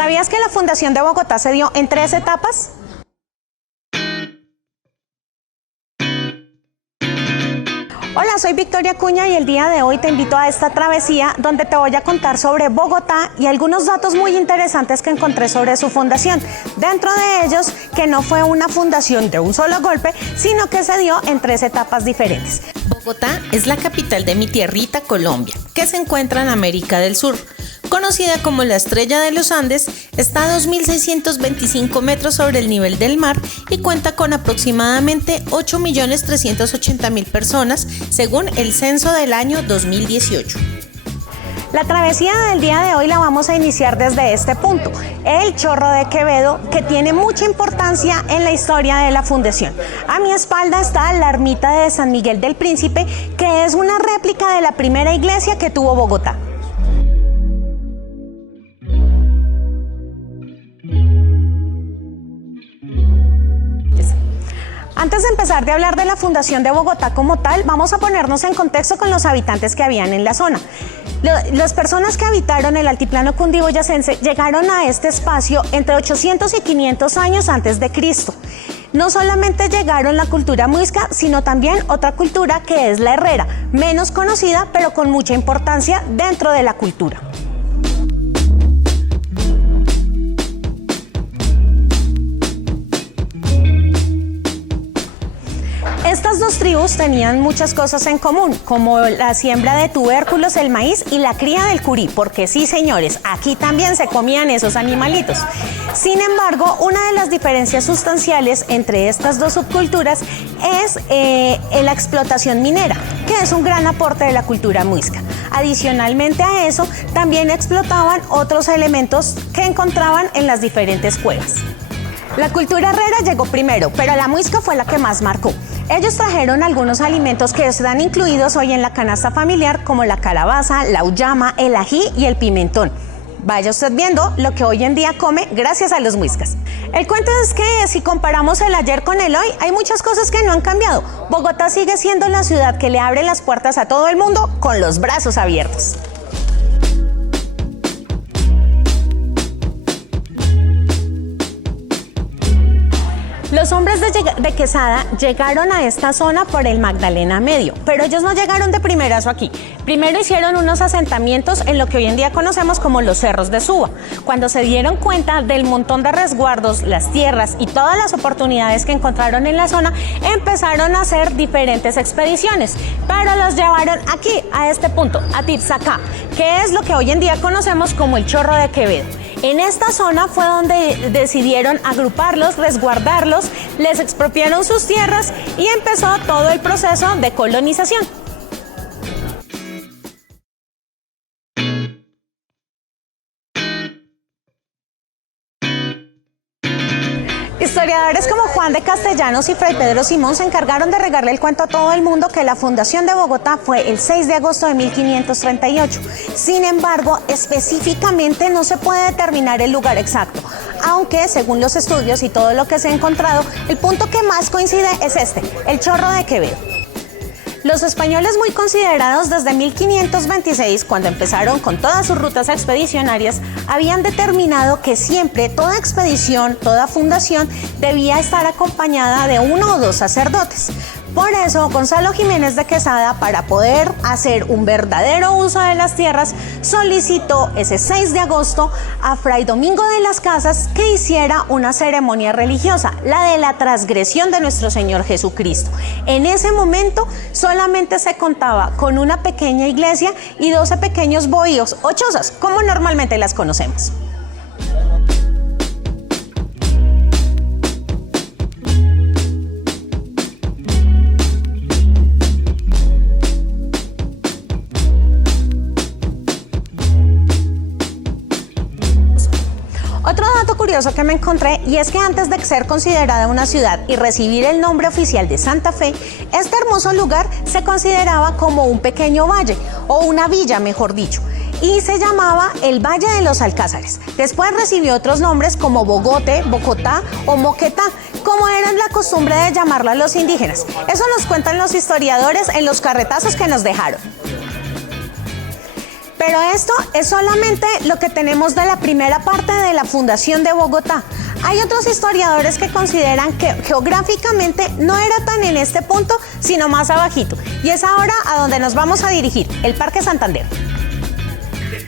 ¿Sabías que la fundación de Bogotá se dio en 3 etapas? Hola, soy Victoria Cuña y el día de hoy te invito a esta travesía donde te voy a contar sobre Bogotá y algunos datos muy interesantes que encontré sobre su fundación. Dentro de ellos, que no fue una fundación de un solo golpe, sino que se dio en 3 etapas diferentes. Bogotá es la capital de mi tierrita Colombia, que se encuentra en América del Sur. Conocida como la Estrella de los Andes, está a 2.625 metros sobre el nivel del mar y cuenta con aproximadamente 8.380.000 personas, según el censo del año 2018. La travesía del día de hoy la vamos a iniciar desde este punto, el Chorro de Quevedo, que tiene mucha importancia en la historia de la fundación. A mi espalda está la ermita de San Miguel del Príncipe, que es una réplica de la primera iglesia que tuvo Bogotá. Antes de empezar de hablar de la fundación de Bogotá como tal, vamos a ponernos en contexto con los habitantes que habían en la zona. Las personas que habitaron el altiplano cundiboyacense llegaron a este espacio entre 800 y 500 años antes de Cristo. No solamente llegaron la cultura muisca, sino también otra cultura que es la herrera, menos conocida pero con mucha importancia dentro de la cultura. Estas dos tribus tenían muchas cosas en común, como la siembra de tubérculos, el maíz y la cría del curí, porque sí, señores, aquí también se comían esos animalitos. Sin embargo, una de las diferencias sustanciales entre estas dos subculturas es la explotación minera, que es un gran aporte de la cultura muisca. Adicionalmente a eso, también explotaban otros elementos que encontraban en las diferentes cuevas. La cultura herrera llegó primero, pero la muisca fue la que más marcó. Ellos trajeron algunos alimentos que están incluidos hoy en la canasta familiar, como la calabaza, la uyama, el ají y el pimentón. Vaya usted viendo lo que hoy en día come gracias a los muiscas. El cuento es que si comparamos el ayer con el hoy, hay muchas cosas que no han cambiado. Bogotá sigue siendo la ciudad que le abre las puertas a todo el mundo con los brazos abiertos. Los hombres de Quesada llegaron a esta zona por el Magdalena Medio, pero ellos no llegaron de primerazo aquí. Primero hicieron unos asentamientos en lo que hoy en día conocemos como los cerros de Suba. Cuando se dieron cuenta del montón de resguardos, las tierras y todas las oportunidades que encontraron en la zona, empezaron a hacer diferentes expediciones, pero los llevaron aquí, a este punto, a Tixacá, que es lo que hoy en día conocemos como el Chorro de Quevedo. En esta zona fue donde decidieron agruparlos, resguardarlos, les expropiaron sus tierras y empezó todo el proceso de colonización. Historiadores como Juan de Castellanos y Fray Pedro Simón se encargaron de regarle el cuento a todo el mundo que la fundación de Bogotá fue el 6 de agosto de 1538. Sin embargo, específicamente no se puede determinar el lugar exacto, aunque según los estudios y todo lo que se ha encontrado, el punto que más coincide es este, el Chorro de Quevedo. Los españoles, muy considerados desde 1526, cuando empezaron con todas sus rutas expedicionarias, habían determinado que siempre toda expedición, toda fundación debía estar acompañada de 1 o 2 sacerdotes. Por eso, Gonzalo Jiménez de Quesada, para poder hacer un verdadero uso de las tierras, solicitó ese 6 de agosto a Fray Domingo de las Casas que hiciera una ceremonia religiosa, la de la transgresión de nuestro Señor Jesucristo. En ese momento solamente se contaba con una pequeña iglesia y 12 pequeños bohíos o chozas, como normalmente las conocemos. Otro dato curioso que me encontré y es que antes de ser considerada una ciudad y recibir el nombre oficial de Santa Fe, este hermoso lugar se consideraba como un pequeño valle o una villa, mejor dicho, y se llamaba el Valle de los Alcázares. Después recibió otros nombres como Bogote, Bogotá o Moquetá, como era la costumbre de llamarlo a los indígenas. Eso nos cuentan los historiadores en los carretazos que nos dejaron. Pero esto es solamente lo que tenemos de la primera parte de la fundación de Bogotá. Hay otros historiadores que consideran que geográficamente no era tan en este punto, sino más abajito. Y es ahora a donde nos vamos a dirigir, el Parque Santander.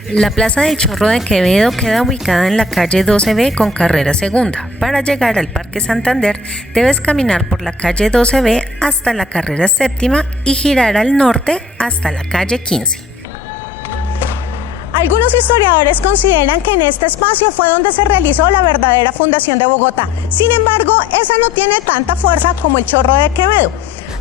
La Plaza del Chorro de Quevedo queda ubicada en la calle 12B con carrera segunda. Para llegar al Parque Santander debes caminar por la calle 12B hasta la carrera séptima y girar al norte hasta la calle 15. Algunos historiadores consideran que en este espacio fue donde se realizó la verdadera fundación de Bogotá. Sin embargo, esa no tiene tanta fuerza como el Chorro de Quevedo.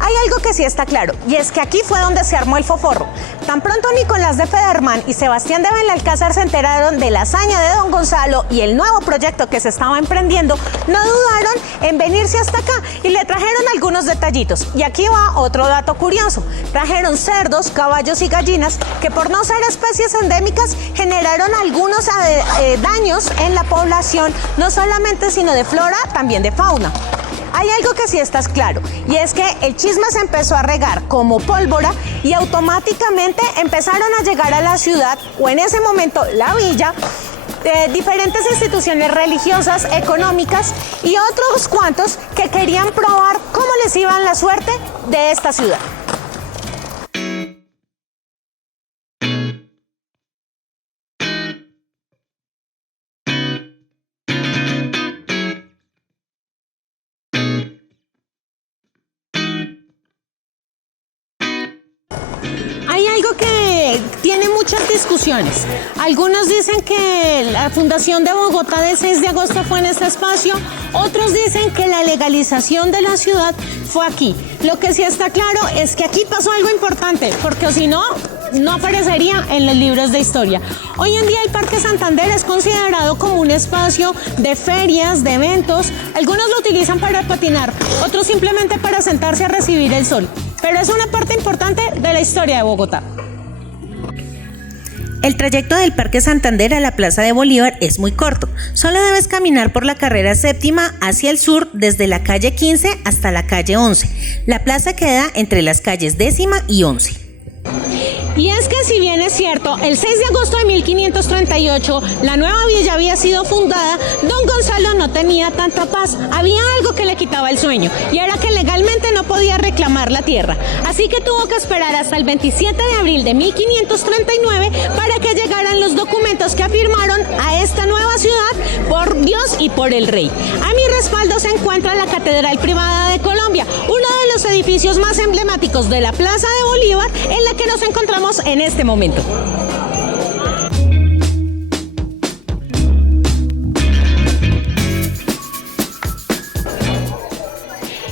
Hay algo que sí está claro, y es que aquí fue donde se armó el foforro. Tan pronto Nicolás de Federman y Sebastián de Belalcázar se enteraron de la hazaña de don Gonzalo y el nuevo proyecto que se estaba emprendiendo, no dudaron en venirse hasta acá y le trajeron algunos detallitos. Y aquí va otro dato curioso. Trajeron cerdos, caballos y gallinas que, por no ser especies endémicas, generaron algunos daños en la población, no solamente sino de flora, también de fauna. Hay algo que sí está claro, y es que el chisme se empezó a regar como pólvora y automáticamente empezaron a llegar a la ciudad, o en ese momento la villa, diferentes instituciones religiosas, económicas y otros cuantos que querían probar cómo les iba la suerte de esta ciudad. Hay algo que tiene muchas discusiones. Algunos dicen que la fundación de Bogotá del 6 de agosto fue en este espacio, otros dicen que la legalización de la ciudad fue aquí. Lo que sí está claro es que aquí pasó algo importante, porque si no, no aparecería en los libros de historia. Hoy en día el Parque Santander es considerado como un espacio de ferias, de eventos. Algunos lo utilizan para patinar, otros simplemente para sentarse a recibir el sol. Pero es una parte importante de la historia de Bogotá. El trayecto del Parque Santander a la Plaza de Bolívar es muy corto. Solo debes caminar por la carrera séptima hacia el sur desde la calle 15 hasta la calle 11. La plaza queda entre las calles 10ª y 11. Y es que, si bien es cierto, el 6 de agosto de 1538 la nueva villa había sido fundada, don Gonzalo no tenía tanta paz. Había algo que le quitaba el sueño, y era que legalmente no podía reclamar la tierra. Así que tuvo que esperar hasta el 27 de abril de 1539 para que llegaran los documentos que afirmaron a esta nueva ciudad por Dios y por el rey. A mi respaldo se encuentra la Catedral Privada de Colombia, uno de los edificios más emblemáticos de la Plaza de Bolívar, en la que nos encontramos en este momento.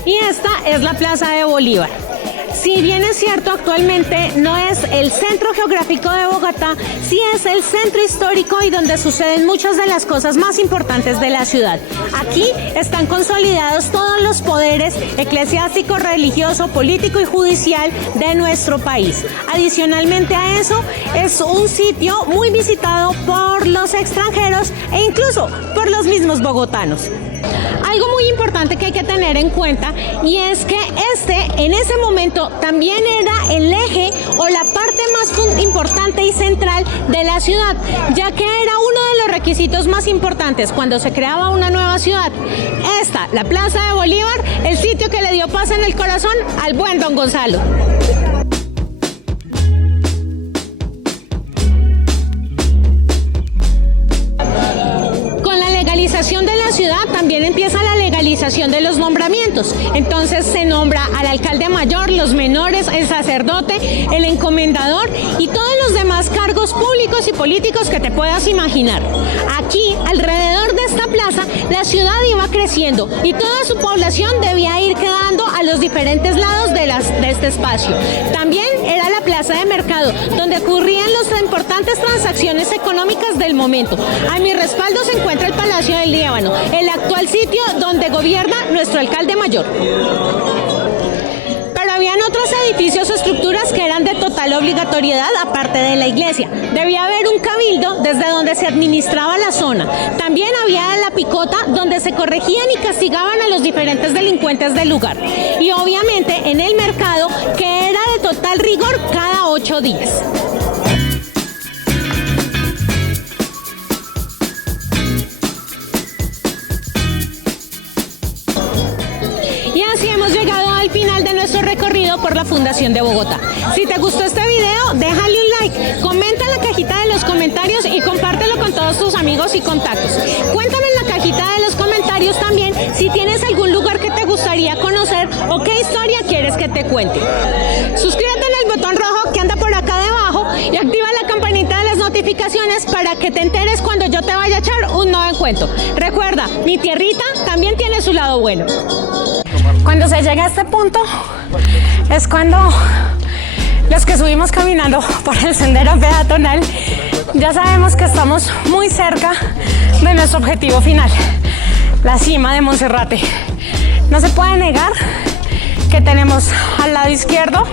Y esta es la Plaza de Bolívar. Si bien es cierto, actualmente no es el centro geográfico de Bogotá, sí es el centro histórico y donde suceden muchas de las cosas más importantes de la ciudad. Aquí están consolidados todos los poderes eclesiástico, religioso, político y judicial de nuestro país. Adicionalmente a eso, es un sitio muy visitado por los extranjeros e incluso por los mismos bogotanos. Algo muy importante que hay que tener en cuenta, y es que en ese momento también era el eje o la parte más importante y central de la ciudad, ya que era uno de los requisitos más importantes cuando se creaba una nueva ciudad. La Plaza de Bolívar, el sitio que le dio paz en el corazón al buen don Gonzalo. De la ciudad también empieza la legalización de los nombramientos. Entonces se nombra al alcalde mayor, los menores, el sacerdote, el encomendador y todos los demás cargos públicos y políticos que te puedas imaginar. Aquí, alrededor de esta plaza, la ciudad iba creciendo y toda su población debía ir quedando a los diferentes lados de este espacio. También era la plaza de mercado, donde ocurrían las importantes transacciones económicas del momento. A mi respaldo se encuentra el Palacio del Líbano, el actual sitio donde gobierna nuestro alcalde mayor. Pero habían otros edificios o estructuras que eran de total obligatoriedad aparte de la iglesia. Debía haber un cabildo desde donde se administraba la zona. También había la picota, donde se corregían y castigaban a los diferentes delincuentes del lugar. Y obviamente en el mercado, que era de total rigor cada 8 días. por la Fundación de Bogotá. Si te gustó este video, déjale un like, comenta en la cajita de los comentarios y compártelo con todos tus amigos y contactos. Cuéntame en la cajita de los comentarios también si tienes algún lugar que te gustaría conocer o qué historia quieres que te cuente. Suscríbete en el botón rojo que anda por acá debajo y activa la campanita de las notificaciones para que te enteres cuando yo te vaya a echar un nuevo encuentro. Recuerda, mi tierrita también tiene su lado bueno. Cuando se llega a este punto es cuando los que subimos caminando por el sendero peatonal ya sabemos que estamos muy cerca de nuestro objetivo final, la cima de Monserrate. No se puede negar que tenemos al lado izquierdo